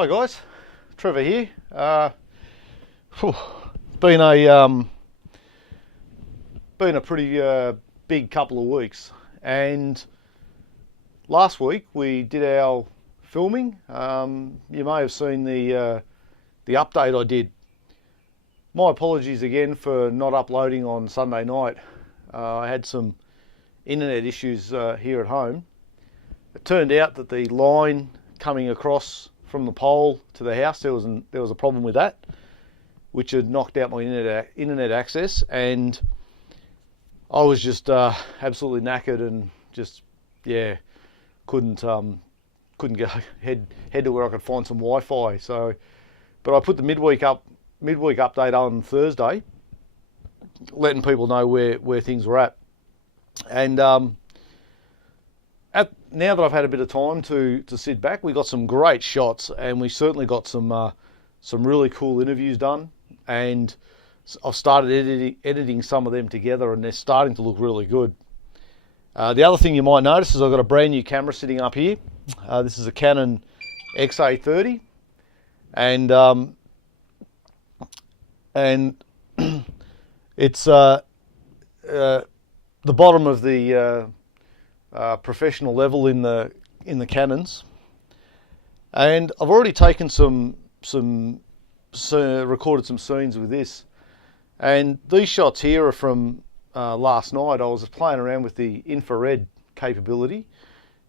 Hi guys, Trevor here. Whew, been a been a pretty big couple of weeks, and last week we did our filming. You may have seen the update I did. My apologies again for not uploading on Sunday night. I had some internet issues here at home. It turned out that the line coming across from the pole to the house, there was a problem with that, which had knocked out my internet access, and I was just absolutely knackered and just couldn't go head to where I could find some Wi-Fi. So, but I put the midweek update on Thursday, letting people know where things were at, and now that I've had a bit of time to sit back, we got some great shots, and we certainly got some really cool interviews done, and I've started editing some of them together, and they're starting to look really good. The other thing you might notice is I've got a brand new camera sitting up here. This is a Canon XA30, and it's the bottom of the professional level in the Canons, and I've already taken recorded some scenes with this, and these shots here are from last night. I was playing around with the infrared capability,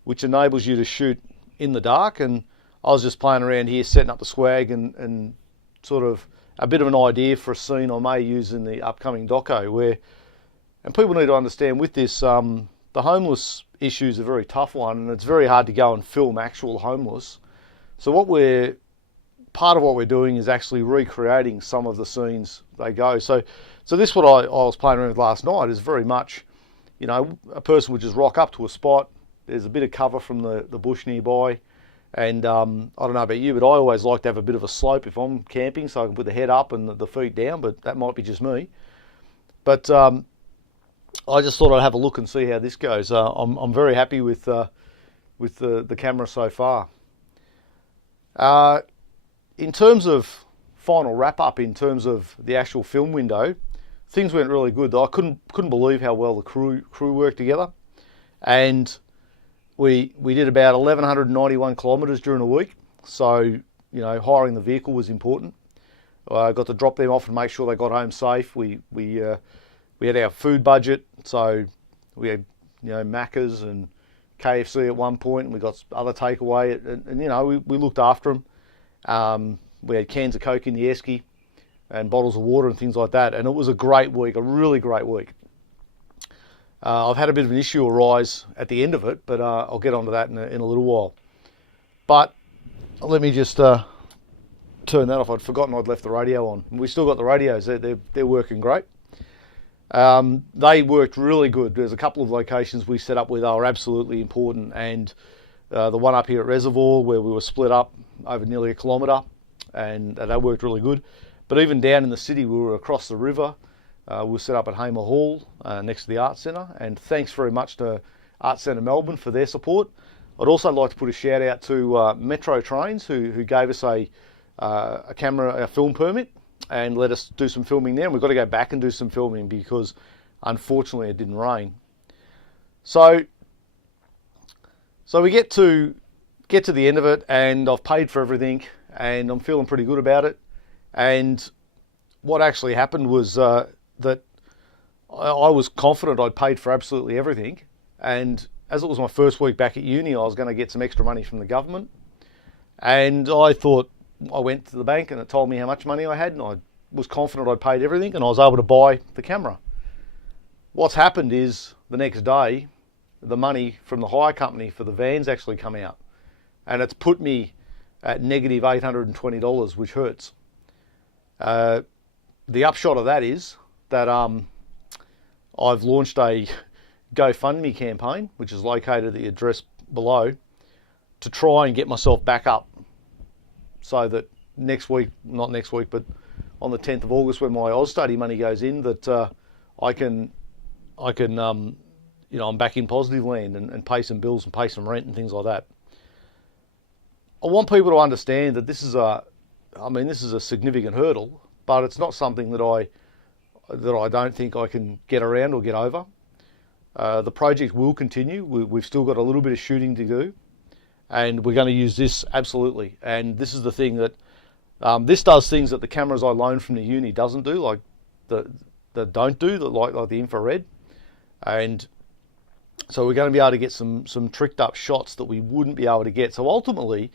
which enables you to shoot in the dark, and I was just playing around here setting up the swag and sort of a bit of an idea for a scene I may use in the upcoming doco, and people need to understand with this, the homeless issue is a very tough one, and it's very hard to go and film actual homeless. So part of what we're doing is actually recreating some of the scenes they go. So this, what I was playing around with last night, is very much, a person would just rock up to a spot. There's a bit of cover from the bush nearby, and I don't know about you, but I always like to have a bit of a slope if I'm camping, so I can put the head up and the feet down. But that might be just me. But I just thought I'd have a look and see how this goes. I'm very happy with the camera so far. In terms of final wrap up, in terms of the actual film window, things went really good. I couldn't believe how well the crew worked together, and we did about 1,191 kilometres during a week. So hiring the vehicle was important. I got to drop them off and make sure they got home safe. We had our food budget, so we had Macca's and KFC at one point, and we got other takeaway, and we looked after them. We had cans of Coke in the esky and bottles of water and things like that, and it was a great week, a really great week. I've had a bit of an issue arise at the end of it, but I'll get onto that in a little while. But let me just turn that off. I'd forgotten I'd left the radio on. We still got the radios. They're working great. They worked really good. There's a couple of locations we set up where they were absolutely important, and the one up here at Reservoir, where we were split up over nearly a kilometre, and that worked really good. But even down in the city, we were across the river. We were set up at Hamer Hall next to the Arts Centre, and thanks very much to Arts Centre Melbourne for their support. I'd also like to put a shout out to Metro Trains, who gave us a film permit, and let us do some filming there. And we've got to go back and do some filming because unfortunately it didn't rain. So we get to the end of it, and I've paid for everything, and I'm feeling pretty good about it. And what actually happened was that I was confident I'd paid for absolutely everything, and as it was my first week back at uni, I was going to get some extra money from the government, and I went to the bank and it told me how much money I had, and I was confident I'd paid everything, and I was able to buy the camera. What's happened is the next day, the money from the hire company for the vans actually come out, and it's put me at negative $820, which hurts. The upshot of that is that I've launched a GoFundMe campaign, which is located at the address below, to try and get myself back up, so that not next week, but on the 10th of August, when my Austudy money goes in, that I can I'm back in positive land and pay some bills and pay some rent and things like that. I want people to understand that this is a significant hurdle, but it's not something that I don't think I can get around or get over. The project will continue. We've still got a little bit of shooting to do, and we're going to use this absolutely. And this is the thing that this does things that the cameras I loaned from the uni doesn't do, like like the infrared. And so we're going to be able to get some tricked up shots that we wouldn't be able to get. So ultimately,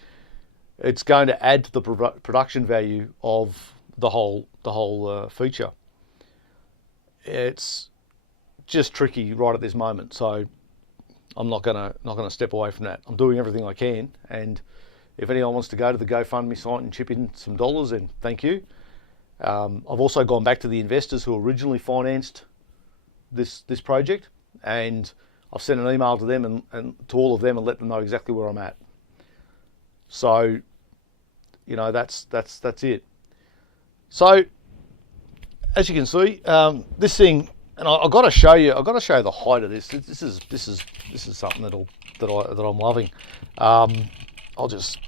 it's going to add to the production value of the whole feature. It's just tricky right at this moment, so I'm not gonna step away from that. I'm doing everything I can, and if anyone wants to go to the GoFundMe site and chip in some dollars, then thank you. I've also gone back to the investors who originally financed this project, and I've sent an email to them and to all of them and let them know exactly where I'm at. So, that's it. So, as you can see, this thing, and I've got to show you the height of this. This is something that I'm loving. I'll just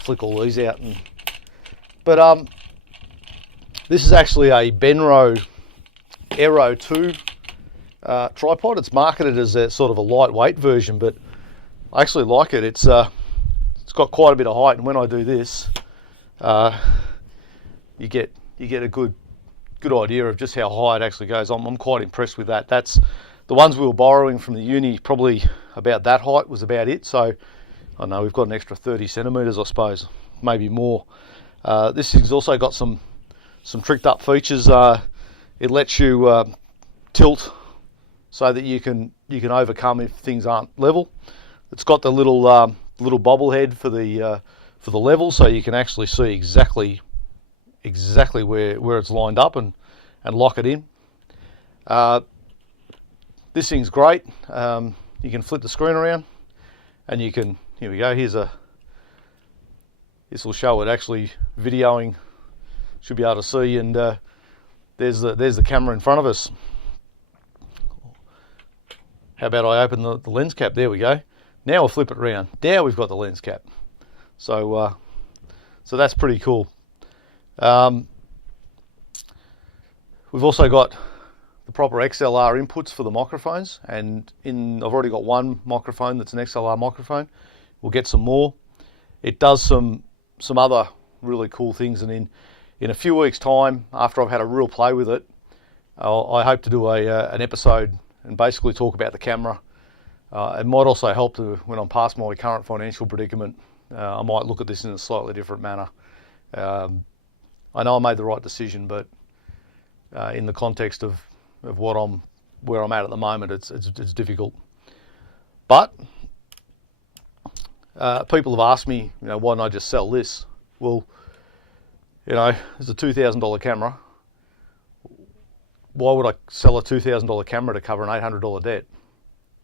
flick all these out, but this is actually a Benro Aero 2 tripod. It's marketed as a sort of a lightweight version, but I actually like it. It's got quite a bit of height, and when I do this, you get a good idea of just how high it actually goes. I'm quite impressed with that. That's the ones we were borrowing from the uni, probably about that height was about it. So I know we've got an extra 30 centimeters, I suppose, maybe more. This thing's also got some tricked up features. It lets you tilt so that you can overcome if things aren't level. It's got the little bobblehead for the level, so you can actually see exactly where it's lined up and lock it in. This thing's great. You can flip the screen around, and you can, here we go, this will show it actually videoing. Should be able to see, and there's the camera in front of us. How about I open the lens cap? There we go. Now we'll flip it around. Now we've got the lens cap. So that's pretty cool. We've also got the proper XLR inputs for the microphones, and I've already got one microphone that's an XLR microphone. We'll get some more. It does some other really cool things, and in a few weeks' time, after I've had a real play with it, I hope to do an episode and basically talk about the camera. It might also help when I'm past my current financial predicament. I might look at this in a slightly different manner. I know I made the right decision, but in the context of where I'm at the moment, it's difficult. But people have asked me, why don't I just sell this? Well, it's a $2,000 camera. Why would I sell a $2,000 camera to cover an $800 debt?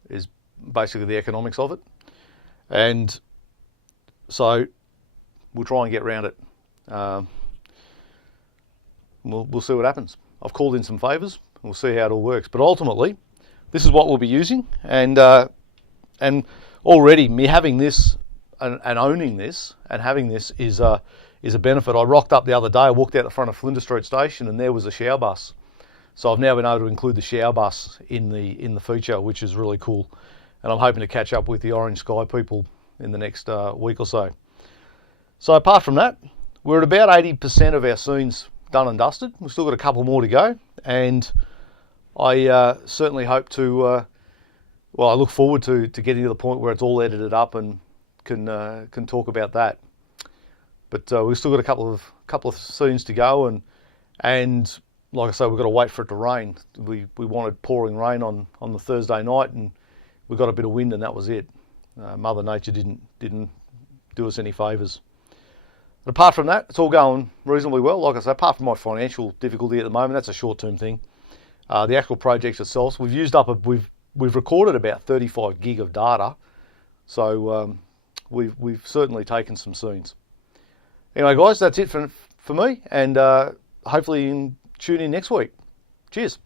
Is basically the economics of it. And so we'll try and get around it. We'll see what happens. I've called in some favours. We'll see how it all works. But ultimately, this is what we'll be using. And already me having this and owning this and having this is a benefit. I rocked up the other day. I walked out the front of Flinders Street Station, and there was a shower bus. So I've now been able to include the shower bus in the feature, which is really cool. And I'm hoping to catch up with the Orange Sky people in the next week or so. So apart from that, we're at about 80% of our scenes done and dusted. We've still got a couple more to go, and I certainly hope to. I look forward to getting to the point where it's all edited up and can talk about that. But we've still got a couple of scenes to go, and like I say, we've got to wait for it to rain. We wanted pouring rain on the Thursday night, and we got a bit of wind, and that was it. Mother Nature didn't do us any favours. But apart from that, it's all going reasonably well. Like I say, apart from my financial difficulty at the moment, that's a short-term thing. The actual project itself, we've recorded about 35 gig of data, so we've certainly taken some scenes. Anyway, guys, that's it for me, and hopefully tune in next week. Cheers.